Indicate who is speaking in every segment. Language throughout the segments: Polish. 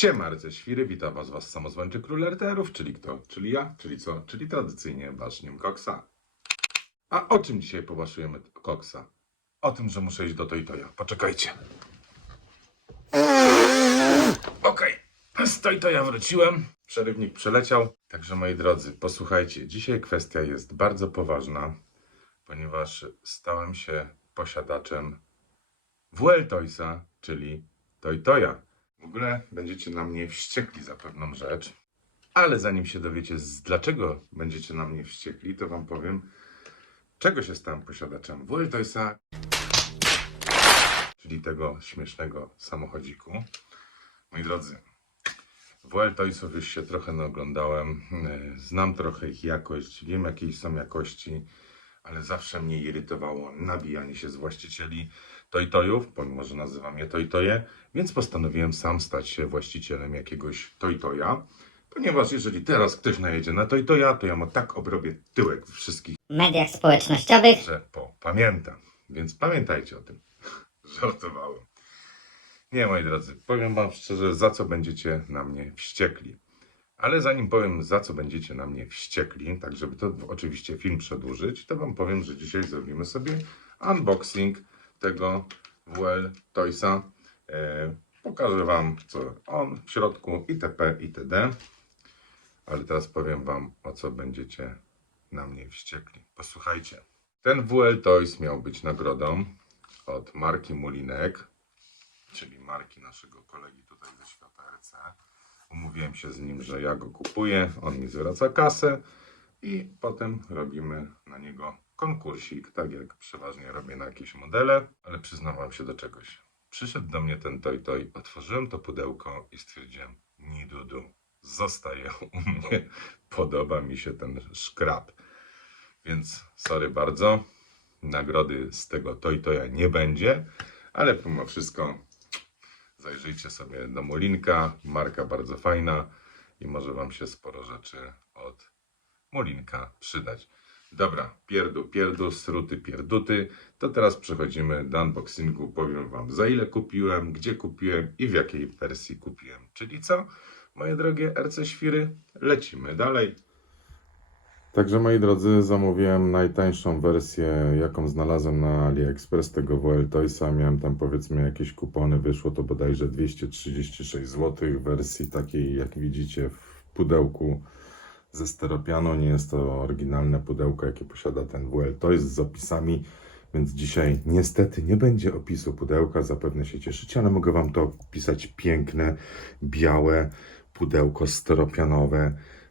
Speaker 1: Siema, rycerz świry, witam was, was samozwańczy król RTR-ów, czyli kto? Czyli ja, czyli co? Czyli tradycyjnie basznią koksa. A o czym dzisiaj pobaszujemy koksa? O tym, że muszę iść do Toytoja. Poczekajcie. Okej, z Toytoja wróciłem. Przerywnik przeleciał. Także moi drodzy, posłuchajcie, dzisiaj kwestia jest bardzo poważna, ponieważ stałem się posiadaczem WL czyli Toytoja. W ogóle będziecie na mnie wściekli za pewną rzecz, ale zanim się dowiecie, dlaczego będziecie na mnie wściekli, to wam powiem, czego się stałem posiadaczem WL Toysa, czyli tego śmiesznego samochodziku. Moi drodzy, WL Toysów już się trochę naoglądałem, yy, znam trochę ich jakość, wiem jakiej są jakości, ale zawsze mnie irytowało nabijanie się z właścicieli Toytojów, pomimo że nazywam je Toytoje, więc postanowiłem sam stać się właścicielem jakiegoś Toytoja, ponieważ jeżeli teraz ktoś najedzie na Toytoja, to ja mu tak obrobię tyłek w wszystkich,
Speaker 2: mediach społecznościowych.
Speaker 1: że popamiętam. Więc pamiętajcie o tym. Żartowałem. Nie, moi drodzy, powiem wam szczerze, za co będziecie na mnie wściekli. Ale zanim powiem, za co będziecie na mnie wściekli, tak żeby to oczywiście film przedłużyć, to wam powiem, że dzisiaj zrobimy sobie unboxing tego WL Toysa. E, pokażę wam, co on w środku, itp., itd. Ale teraz powiem wam, o co będziecie na mnie wściekli. Posłuchajcie. Ten WL Toys miał być nagrodą od marki Mulinek, czyli marki naszego kolegi tutaj ze świata RC. Umówiłem się z nim, że ja go kupuję, on mi zwraca kasę i potem robimy na niego konkursik, tak jak przeważnie robię na jakieś modele, ale przyznawam się do czegoś. Przyszedł do mnie ten Toy Toy, otworzyłem to pudełko i stwierdziłem, nie dudu, zostaje u mnie, podoba mi się ten szkrab. Więc sorry bardzo, nagrody z tego Toy Toya nie będzie, ale pomimo wszystko zajrzyjcie sobie do Mulinka, marka bardzo fajna i może Wam się sporo rzeczy od Mulinka przydać. Dobra, pierdu, pierdu, sruty, pierduty. To teraz przechodzimy do unboxingu. Powiem Wam za ile kupiłem, gdzie kupiłem i w jakiej wersji kupiłem. Czyli co, moje drogie RC Świry? Lecimy dalej. Także moi drodzy, zamówiłem najtańszą wersję, jaką znalazłem na AliExpress tego WL Toysa. Miałem tam powiedzmy jakieś kupony, wyszło to bodajże 236 zł w wersji takiej, jak widzicie w pudełku ze steropianu. Nie jest to oryginalne pudełko, jakie posiada ten WL Toys z opisami, więc dzisiaj niestety nie będzie opisu pudełka. Zapewne się cieszycie, ale mogę Wam to opisać piękne, białe pudełko steropianowe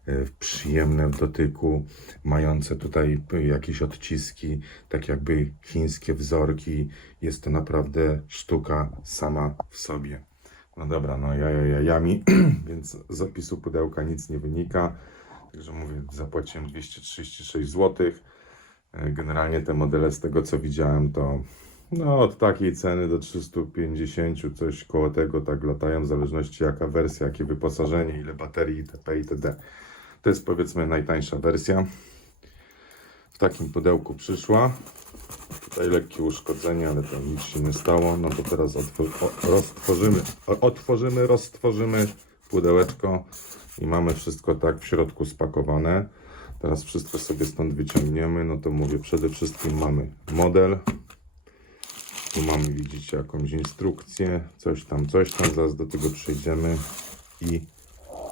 Speaker 1: e, przyjemne w dotyku, mające tutaj jakieś odciski, tak jakby chińskie wzorki. Jest to naprawdę sztuka sama w sobie. No dobra, no ja, ja, ja, jami, więc z opisu pudełka nic nie wynika. Także mówię, zapłaciłem 236 zł. E, Generalnie te modele, z tego co widziałem, to no, od takiej ceny do 350, coś koło tego, tak latają, w zależności jaka wersja, jakie wyposażenie, ile baterii itp. itd. To jest powiedzmy najtańsza wersja. W takim pudełku przyszła. Tutaj lekkie uszkodzenie, ale to nic się nie stało. No to teraz otwor- o- roztworzymy, o- otworzymy, roztworzymy pudełeczko i mamy wszystko tak w środku spakowane. Teraz wszystko sobie stąd wyciągniemy. No to mówię, przede wszystkim mamy model. Tu mamy, widzicie, jakąś instrukcję, coś tam, coś tam, zaraz do tego przejdziemy i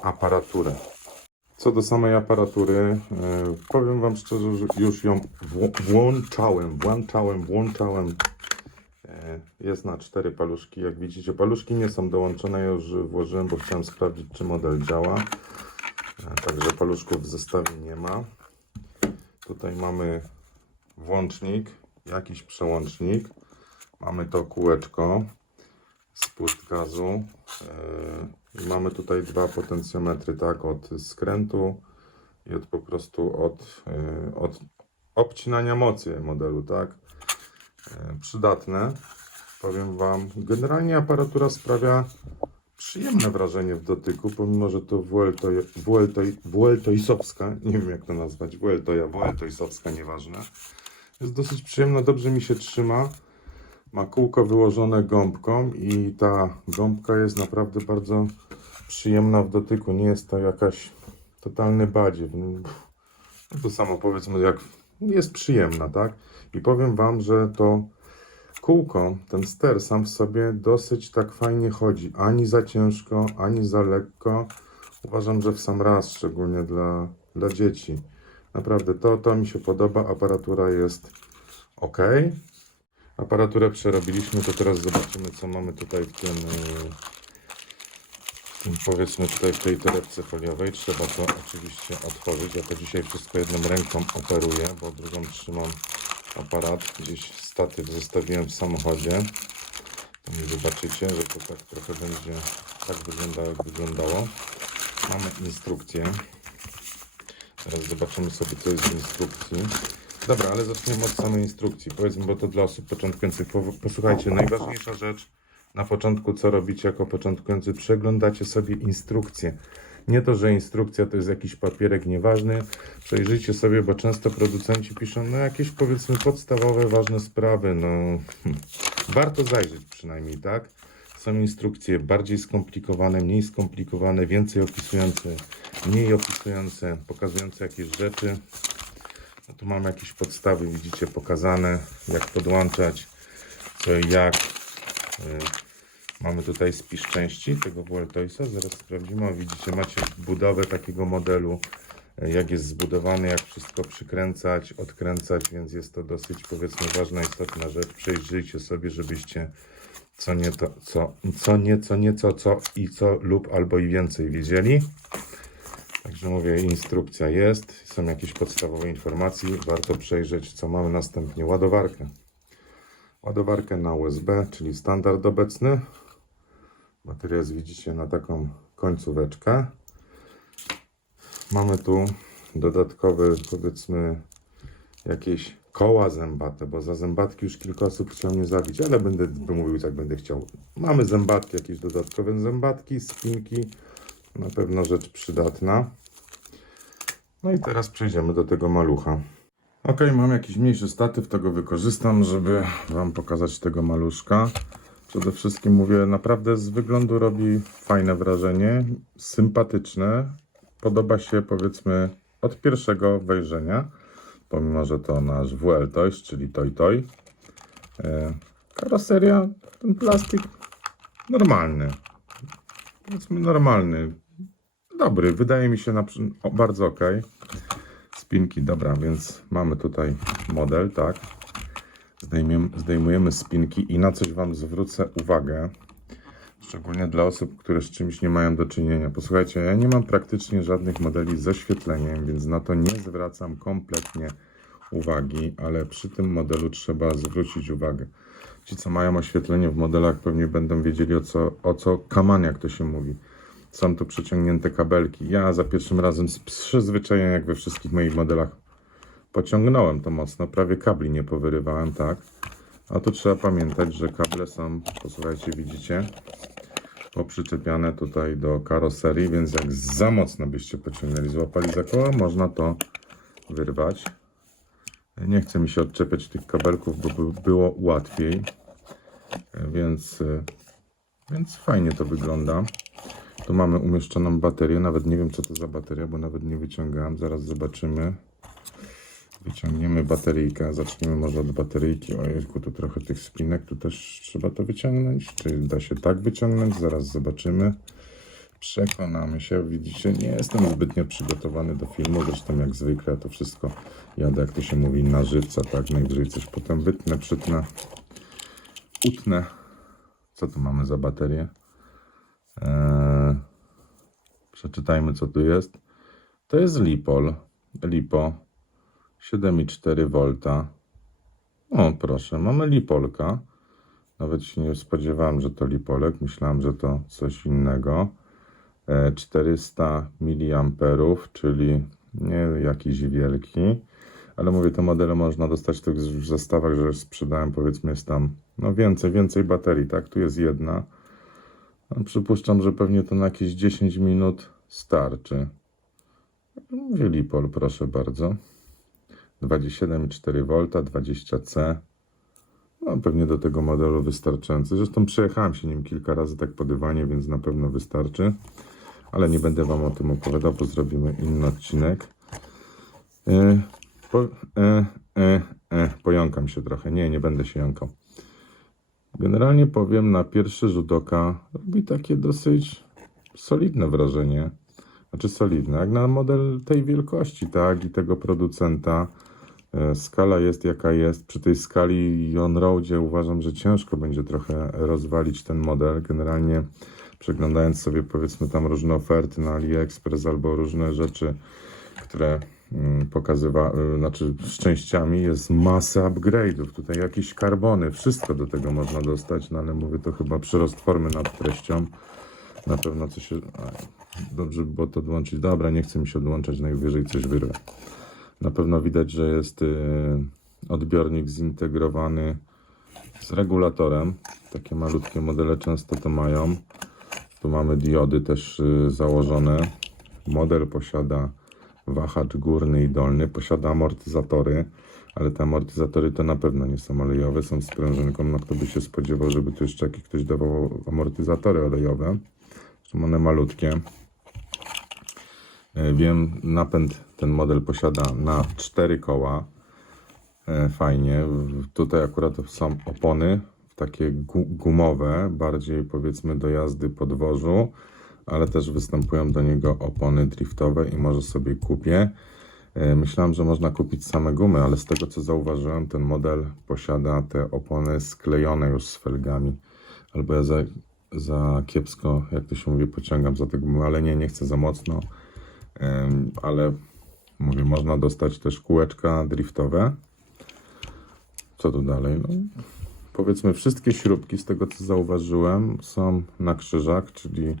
Speaker 1: aparaturę. Co do samej aparatury, e, powiem Wam szczerze, że już ją włączałem, włączałem, włączałem. E, Jest na cztery paluszki, jak widzicie. Paluszki nie są dołączone, ja już włożyłem, bo chciałem sprawdzić, czy model działa. E, Także paluszków w zestawie nie ma. Tutaj mamy włącznik, jakiś przełącznik. Mamy to kółeczko, spust gazu. Yy, i mamy tutaj dwa potencjometry, tak, od skrętu i od po prostu od, yy, od obcinania mocy modelu, tak. Przydatne, powiem Wam. Generalnie aparatura sprawia przyjemne wrażenie w dotyku, pomimo, że to Vuelto- Vuelto- Vueltoisowska, nie wiem jak to nazwać, Vueltoja, Vueltoisowska, nieważne. Jest dosyć przyjemna, dobrze mi się trzyma. Ma kółko wyłożone gąbką i ta gąbka jest naprawdę bardzo przyjemna w dotyku, nie jest to jakaś totalny badziew. No, to samo powiedzmy, jak jest przyjemna, tak? I powiem Wam, że to kółko, ten ster sam w sobie dosyć tak fajnie chodzi. Ani za ciężko, ani za lekko. Uważam, że w sam raz, szczególnie dla, dla dzieci. Naprawdę to, to mi się podoba. Aparatura jest ok. Aparaturę przerobiliśmy, to teraz zobaczymy, co mamy tutaj w tym, w tym powiedzmy tutaj w tej torebce foliowej. Trzeba to oczywiście otworzyć. Ja to dzisiaj wszystko jedną ręką operuję, bo drugą trzymam aparat. Gdzieś statyw zostawiłem w samochodzie. To nie zobaczycie, że to tak trochę będzie tak wyglądało, jak wyglądało. Mamy instrukcję. Teraz zobaczymy sobie, co jest w instrukcji. Dobra, ale zaczniemy od samej instrukcji. Powiedzmy, bo to dla osób początkujących. Po- Posłuchajcie, najważniejsza rzecz na początku, co robicie jako początkujący, przeglądacie sobie instrukcję. Nie to, że instrukcja to jest jakiś papierek nieważny. Przejrzyjcie sobie, bo często producenci piszą no jakieś powiedzmy podstawowe, ważne sprawy. No, hmm. warto zajrzeć przynajmniej, tak? Są instrukcje bardziej skomplikowane, mniej skomplikowane, więcej opisujące, mniej opisujące, pokazujące jakieś rzeczy. No tu mamy jakieś podstawy, widzicie, pokazane, jak podłączać, co i jak. Y, Mamy tutaj spis części tego Vueltoisa, zaraz sprawdzimy. O, widzicie, macie budowę takiego modelu, y, jak jest zbudowany, jak wszystko przykręcać, odkręcać, więc jest to dosyć, powiedzmy, ważna, istotna rzecz. Przejrzyjcie sobie, żebyście co nieco, co, co nieco, nieco, co i co lub albo i więcej wiedzieli. Także mówię, instrukcja jest, są jakieś podstawowe informacje, warto przejrzeć, co mamy następnie. Ładowarkę. Ładowarkę na USB, czyli standard obecny. Bateria jest, widzicie, na taką końcóweczkę. Mamy tu dodatkowy, powiedzmy, jakieś koła zębate, bo za zębatki już kilka osób chciało mnie zabić, ale będę mówił, jak będę chciał. Mamy zębatki, jakieś dodatkowe zębatki, spinki, na pewno rzecz przydatna. No i teraz przejdziemy do tego malucha. Ok, mam jakiś mniejszy statyw, tego wykorzystam, żeby Wam pokazać tego maluszka. Przede wszystkim mówię, naprawdę z wyglądu robi fajne wrażenie, sympatyczne. Podoba się powiedzmy od pierwszego wejrzenia, pomimo że to nasz WL Toys, czyli Toy Toy. E, karoseria, ten plastik normalny, powiedzmy normalny, dobry, wydaje mi się na, o, bardzo ok. Spinki, dobra, więc mamy tutaj model, tak. Zdejmujemy spinki i na coś Wam zwrócę uwagę. Szczególnie dla osób, które z czymś nie mają do czynienia. Posłuchajcie, ja nie mam praktycznie żadnych modeli z oświetleniem, więc na to nie zwracam kompletnie uwagi, ale przy tym modelu trzeba zwrócić uwagę. Ci, co mają oświetlenie w modelach, pewnie będą wiedzieli o co, o co kaman, jak to się mówi. Są tu przeciągnięte kabelki. Ja za pierwszym razem z przyzwyczajenia, jak we wszystkich moich modelach, pociągnąłem to mocno. Prawie kabli nie powyrywałem, tak. A tu trzeba pamiętać, że kable są, posłuchajcie, widzicie, poprzyczepiane tutaj do karoserii, więc jak za mocno byście pociągnęli, złapali za koła, można to wyrwać. Nie chce mi się odczepiać tych kabelków, bo by było łatwiej. Więc, więc fajnie to wygląda. Tu mamy umieszczoną baterię. Nawet nie wiem, co to za bateria, bo nawet nie wyciągałem. Zaraz zobaczymy. Wyciągniemy bateryjkę. Zaczniemy może od bateryjki. Ojejku, tu trochę tych spinek. Tu też trzeba to wyciągnąć. Czy da się tak wyciągnąć? Zaraz zobaczymy. Przekonamy się. Widzicie, nie jestem zbytnio przygotowany do filmu. Zresztą jak zwykle to wszystko jadę, jak to się mówi, na żywca. Tak, najwyżej coś potem wytnę, przytnę, utnę. Co tu mamy za baterię? Eee, przeczytajmy, co tu jest. To jest Lipol. Lipo 7,4 V. O, proszę, mamy Lipolka. Nawet się nie spodziewałem, że to Lipolek. Myślałem, że to coś innego. E, 400 mA, czyli nie jakiś wielki. Ale mówię, te modele można dostać tak w zestawach, że sprzedałem, powiedzmy, jest tam no więcej, więcej baterii, tak? Tu jest jedna. No, przypuszczam, że pewnie to na jakieś 10 minut starczy. Mówię Lipol, proszę bardzo. 27,4 V, 20C. No pewnie do tego modelu wystarczający. Zresztą przejechałem się nim kilka razy tak po dywanie, więc na pewno wystarczy. ale nie będę Wam o tym opowiadał, bo zrobimy inny odcinek. E, po, e, e, pojąkam się trochę. Nie, nie będę się jąkał. Generalnie powiem, na pierwszy rzut oka robi takie dosyć solidne wrażenie. Znaczy solidne, jak na model tej wielkości, tak, i tego producenta. E, Skala jest jaka jest. Przy tej skali on roadzie uważam, że ciężko będzie trochę rozwalić ten model. Generalnie przeglądając sobie powiedzmy tam różne oferty na AliExpress albo różne rzeczy, które mm, pokazywa, y, znaczy z częściami jest masa upgrade'ów. Tutaj jakieś karbony, wszystko do tego można dostać, no ale mówię to chyba przyrost formy nad treścią. Na pewno coś się. Dobrze by było to odłączyć. Dobra, nie chcę mi się odłączać, najwyżej coś wyrwę. Na pewno widać, że jest y, odbiornik zintegrowany z regulatorem. Takie malutkie modele często to mają. Tu mamy diody też y, założone. Model posiada wahacz górny i dolny, posiada amortyzatory, ale te amortyzatory to na pewno nie są olejowe, są z prężynką. No kto by się spodziewał, żeby tu jeszcze jakiś ktoś dawał amortyzatory olejowe. Są one malutkie. E, Wiem, napęd ten model posiada na cztery koła. E, Fajnie. Tutaj akurat są opony takie gu- gumowe, bardziej powiedzmy do jazdy po dworzu, ale też występują do niego opony driftowe i może sobie kupię. E, Myślałem, że można kupić same gumy, ale z tego co zauważyłem, ten model posiada te opony sklejone już z felgami. Albo ja za, za kiepsko, jak to się mówi, pociągam za te gumy, ale nie, nie chcę za mocno. Ale mówię, można dostać też kółeczka driftowe. Co tu dalej? No, powiedzmy, wszystkie śrubki, z tego co zauważyłem, są na krzyżach, czyli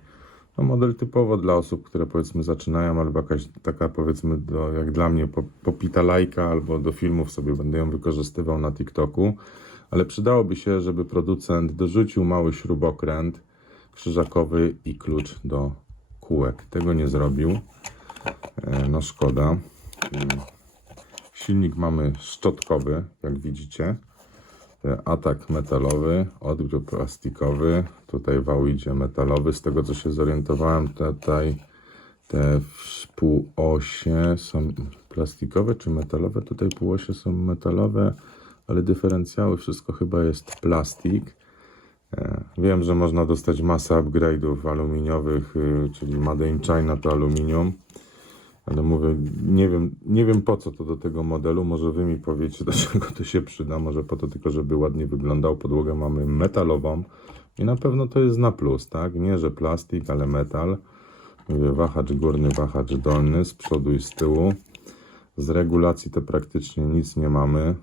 Speaker 1: no, model typowo dla osób, które powiedzmy zaczynają, albo jakaś taka powiedzmy, do, jak dla mnie, po- popita lajka, albo do filmów sobie będę ją wykorzystywał na TikToku. Ale przydałoby się, żeby producent dorzucił mały śrubokręt krzyżakowy i klucz do kółek. Tego nie zrobił. E, No szkoda. Mm. Silnik mamy szczotkowy, jak widzicie. E, Atak metalowy, odgrzał plastikowy. Tutaj wał idzie metalowy. Z tego co się zorientowałem, tutaj te półosie są plastikowe czy metalowe. Tutaj półosie są metalowe, ale dyferencjały, wszystko chyba jest plastik. E, Wiem, że można dostać masę upgrade'ów aluminiowych, y, czyli Made in China to aluminium. Ale mówię, nie wiem, nie wiem po co to do tego modelu. Może wy mi powiecie, do czego to się przyda. Może po to tylko, żeby ładnie wyglądał. Podłogę mamy metalową i na pewno to jest na plus, tak? Nie, że plastik, ale metal. Mówię, wahacz górny, wahacz dolny, z przodu i z tyłu. Z regulacji to praktycznie nic nie mamy.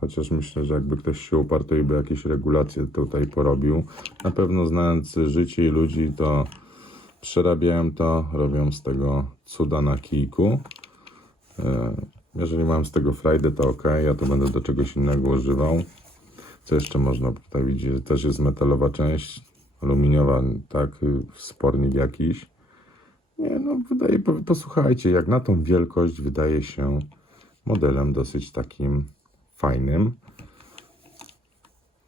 Speaker 1: Chociaż myślę, że jakby ktoś się uparł, to i by jakieś regulacje tutaj porobił. Na pewno znając życie i ludzi, to przerabiałem to, robią z tego cuda na kijku. E, Jeżeli mam z tego frajdę, to ok, ja to będę do czegoś innego używał. Co jeszcze można tutaj widzieć, też jest metalowa część, aluminiowa, tak, y, spornik jakiś. Nie, no wydaje, po- posłuchajcie, jak na tą wielkość wydaje się modelem dosyć takim fajnym.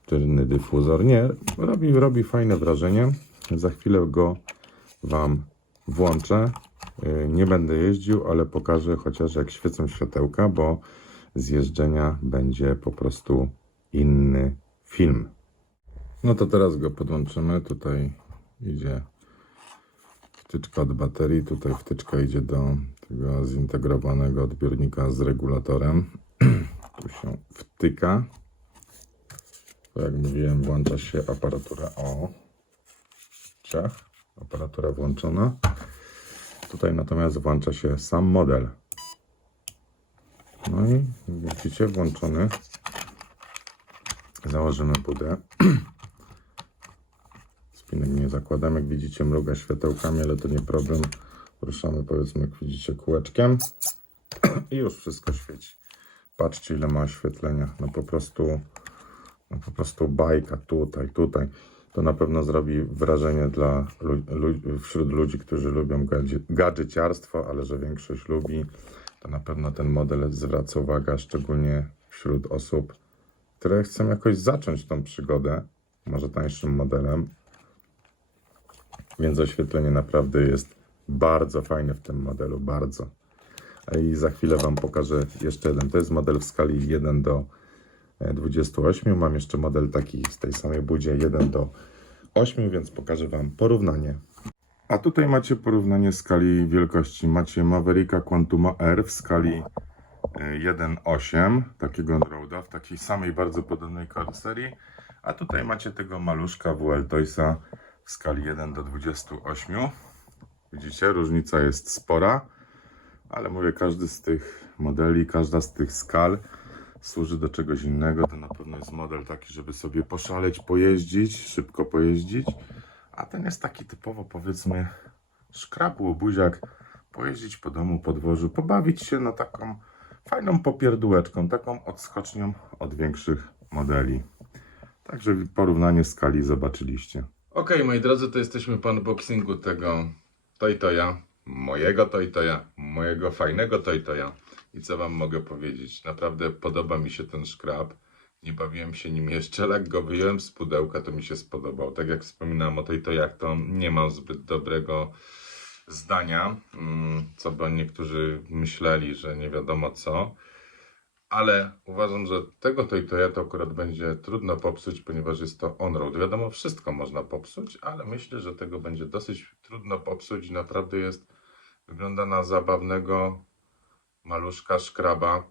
Speaker 1: Tylny dyfuzor, nie, robi, robi fajne wrażenie. Za chwilę go Wam włączę. Yy, Nie będę jeździł, ale pokażę chociaż jak świecą światełka, bo z jeżdżenia będzie po prostu inny film. No to teraz go podłączymy. Tutaj idzie wtyczka od baterii, tutaj wtyczka idzie do tego zintegrowanego odbiornika z regulatorem. tu się wtyka. Jak mówiłem, włącza się aparatura o ciach. Aparatura włączona. Tutaj natomiast włącza się sam model. No i widzicie, włączony. Założymy budę. Spinek nie zakładam. Jak widzicie, mruga światełkami, ale to nie problem. Ruszamy, powiedzmy, jak widzicie, kółeczkiem. I już wszystko świeci. Patrzcie, ile ma oświetlenia. No po prostu, no po prostu bajka tutaj, tutaj. To na pewno zrobi wrażenie dla lu- wśród ludzi, którzy lubią gadzi- gadżeciarstwo, ale że większość lubi, to na pewno ten model zwraca uwagę, szczególnie wśród osób, które chcą jakoś zacząć tą przygodę, może tańszym modelem. Więc oświetlenie naprawdę jest Bardzo fajny w tym modelu, bardzo. I za chwilę Wam pokażę jeszcze jeden. To jest model w skali 1 do 28. Mam jeszcze model taki z tej samej budzie 1 do 8, więc pokażę Wam porównanie. A tutaj macie porównanie skali wielkości. Macie Mavericka Quantuma R w skali e, 1.8, takiego roada, w takiej samej bardzo podobnej karoserii. A tutaj macie tego maluszka WL Toysa w skali 1 do 28. Widzicie, różnica jest spora, ale mówię, każdy z tych modeli, każda z tych skal służy do czegoś innego. To na pewno jest model taki, żeby sobie poszaleć, pojeździć, szybko pojeździć. A ten jest taki typowo, powiedzmy, szkrab, łobuziak, pojeździć po domu, po dworzu, pobawić się na taką fajną popierdółeczką, taką odskocznią od większych modeli. Także porównanie skali zobaczyliście. Okej, moi drodzy, to jesteśmy po unboxingu tego Toytoya, mojego Toytoya, mojego fajnego Toytoya. I co wam mogę powiedzieć? Naprawdę podoba mi się ten szkrab. Nie bawiłem się nim jeszcze, jak go wyjąłem z pudełka, to mi się spodobał. Tak jak wspominałem o Toytoyach, to nie mam zbyt dobrego zdania, mm, co by niektórzy myśleli, że nie wiadomo co. Ale uważam, że tego Toytoya to akurat będzie trudno popsuć, ponieważ jest to on-road. Wiadomo, wszystko można popsuć, ale myślę, że tego będzie dosyć trudno popsuć i naprawdę jest, wygląda na zabawnego maluszka szkraba.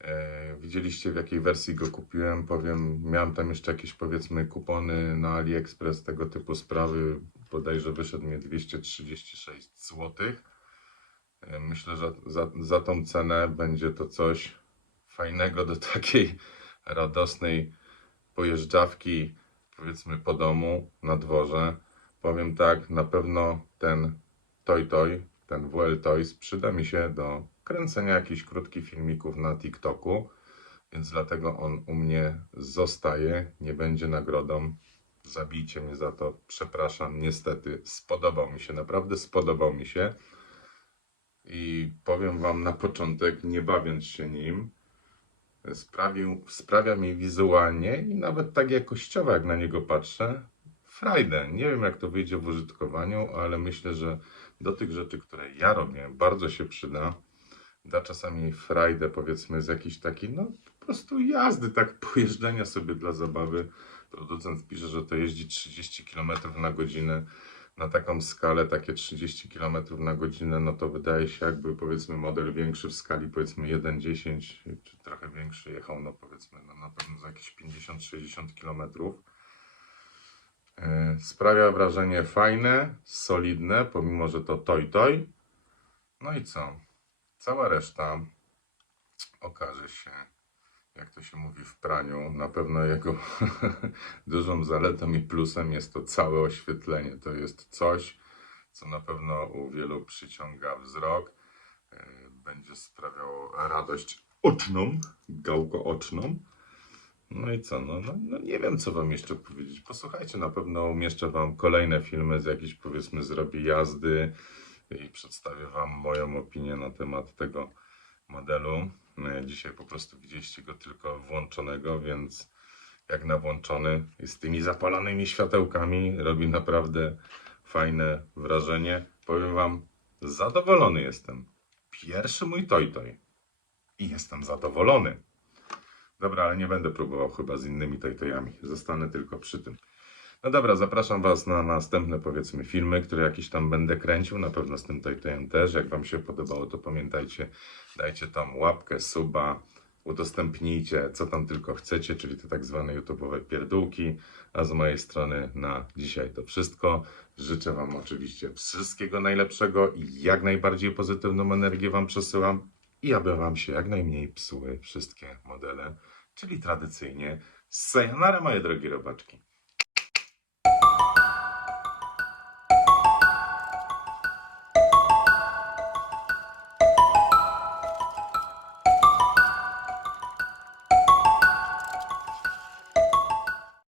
Speaker 1: E, widzieliście w jakiej wersji go kupiłem, powiem, miałem tam jeszcze jakieś powiedzmy kupony na AliExpress, tego typu sprawy, bodajże wyszedł mi 236 zł. E, Myślę, że za, za tą cenę będzie to coś fajnego do takiej radosnej pojeżdżawki, powiedzmy po domu, na dworze. Powiem tak, na pewno ten Toy Toy, ten WL Toys przyda mi się do kręcenia jakichś krótkich filmików na TikToku, więc dlatego on u mnie zostaje, nie będzie nagrodą. Zabijcie mnie za to, przepraszam, niestety spodobał mi się, naprawdę spodobał mi się. I powiem Wam na początek, nie bawiąc się nim, sprawił, sprawia mi wizualnie i nawet tak jakościowo, jak na niego patrzę, frajdę. Nie wiem, jak to wyjdzie w użytkowaniu, ale myślę, że do tych rzeczy, które ja robię, bardzo się przyda. Da czasami frajdę, powiedzmy, z jakiejś takiej, no po prostu jazdy, tak pojeżdżania sobie dla zabawy. Producent pisze, że to jeździ 30 km na godzinę. Na taką skalę, takie 30 km na godzinę, no to wydaje się jakby powiedzmy model większy w skali powiedzmy 1,10 czy trochę większy jechał, no powiedzmy no, na pewno za jakieś 50-60 km. E, Sprawia wrażenie fajne, solidne, pomimo że to toj toj. No i co? Cała reszta okaże się, jak to się mówi w praniu. Na pewno jego dużą zaletą i plusem jest to całe oświetlenie. To jest coś, co na pewno u wielu przyciąga wzrok. e, Będzie sprawiało radość oczną, gałko oczną. No i co? No, no, no nie wiem, co wam jeszcze powiedzieć. Posłuchajcie, na pewno umieszczę wam kolejne filmy z jakiejś, powiedzmy, zrobię jazdy i przedstawię wam moją opinię na temat tego modelu. E, Dzisiaj po prostu widzieliście go tylko włączonego, więc jak na włączony i z tymi zapalonymi światełkami robi naprawdę fajne wrażenie. Powiem wam, zadowolony jestem. Pierwszy mój Toy. I jestem zadowolony. Dobra, ale nie będę próbował chyba z innymi Toytojami. Zostanę tylko przy tym. No dobra, zapraszam Was na następne powiedzmy filmy, które jakieś tam będę kręcił. Na pewno z tym Toytojem też. Jak Wam się podobało, to pamiętajcie, dajcie tam łapkę, suba, udostępnijcie co tam tylko chcecie, czyli te tak zwane YouTube'owe pierdółki. A z mojej strony na dzisiaj to wszystko. Życzę Wam oczywiście wszystkiego najlepszego i jak najbardziej pozytywną energię Wam przesyłam. I aby Wam się jak najmniej psuły wszystkie modele, czyli tradycyjnie sayonara moje drogie robaczki.